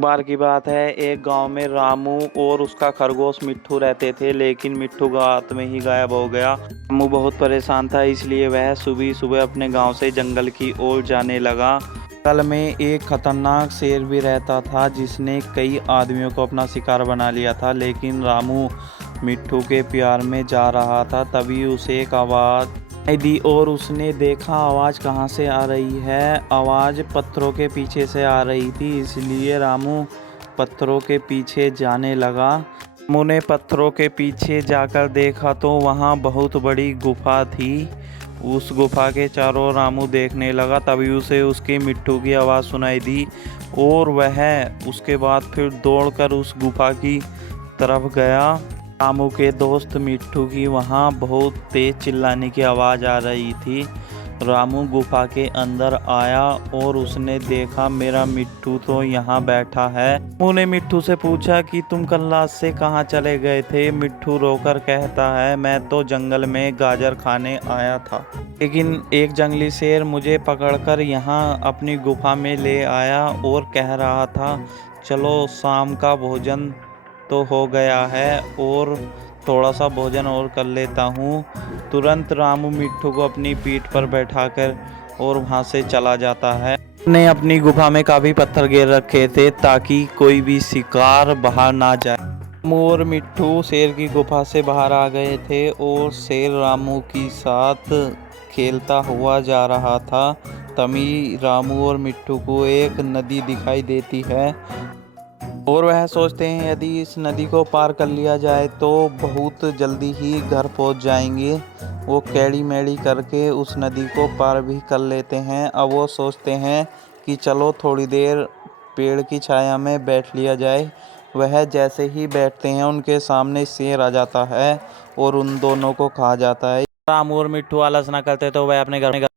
बार की बात है, एक गांव में रामू और उसका खरगोश मिट्ठू रहते थे, लेकिन मिट्ठू रात में ही गायब हो गया। रामू बहुत परेशान था, इसलिए वह सुबह सुबह अपने गांव से जंगल की ओर जाने लगा। जंगल में एक खतरनाक शेर भी रहता था, जिसने कई आदमियों को अपना शिकार बना लिया था। लेकिन रामू मिट्ठू के प्यार में जा रहा था, तभी उसे एक आवाज़ सुनाई दी और उसने देखा आवाज़ कहाँ से आ रही है। आवाज़ पत्थरों के पीछे से आ रही थी, इसलिए रामू पत्थरों के पीछे जाने लगा। रामू ने पत्थरों के पीछे जाकर देखा तो वहाँ बहुत बड़ी गुफा थी। उस गुफा के चारों ओर रामू देखने लगा, तभी उसे उसके मिट्ठू की आवाज़ सुनाई दी और वह उसके बाद फिर दौड़कर उस गुफा की तरफ गया। रामू के दोस्त मिट्ठू की वहाँ बहुत तेज चिल्लाने की आवाज़ आ रही थी। रामू गुफा के अंदर आया और उसने देखा मेरा मिट्ठू तो यहाँ बैठा है। रामू ने मिट्ठू से पूछा कि तुम कल रात से कहाँ चले गए थे। मिट्ठू रोकर कहता है, मैं तो जंगल में गाजर खाने आया था, लेकिन एक जंगली शेर मुझे पकड़कर यहाँ अपनी गुफा में ले आया और कह रहा था चलो शाम का भोजन तो हो गया है और थोड़ा सा भोजन और कर लेता हूँ। तुरंत रामू मिट्ठू को अपनी पीठ पर बैठाकर और वहाँ से चला जाता है। उसने अपनी गुफा में काफ़ी पत्थर गिर रखे थे ताकि कोई भी शिकार बाहर ना जाए। रामू और मिट्ठू शेर की गुफा से बाहर आ गए थे और शेर रामू के साथ खेलता हुआ जा रहा था। तभी रामू और मिट्ठू को एक नदी दिखाई देती है और वह सोचते हैं यदि इस नदी को पार कर लिया जाए तो बहुत जल्दी ही घर पहुंच जाएंगे। वो कैड़ी मैड़ी करके उस नदी को पार भी कर लेते हैं। अब वो सोचते हैं कि चलो थोड़ी देर पेड़ की छाया में बैठ लिया जाए। वह जैसे ही बैठते हैं उनके सामने शेर आ जाता है और उन दोनों को खा जाता है। रामू और मिट्ठू आलस ना करते तो वह अपने घर में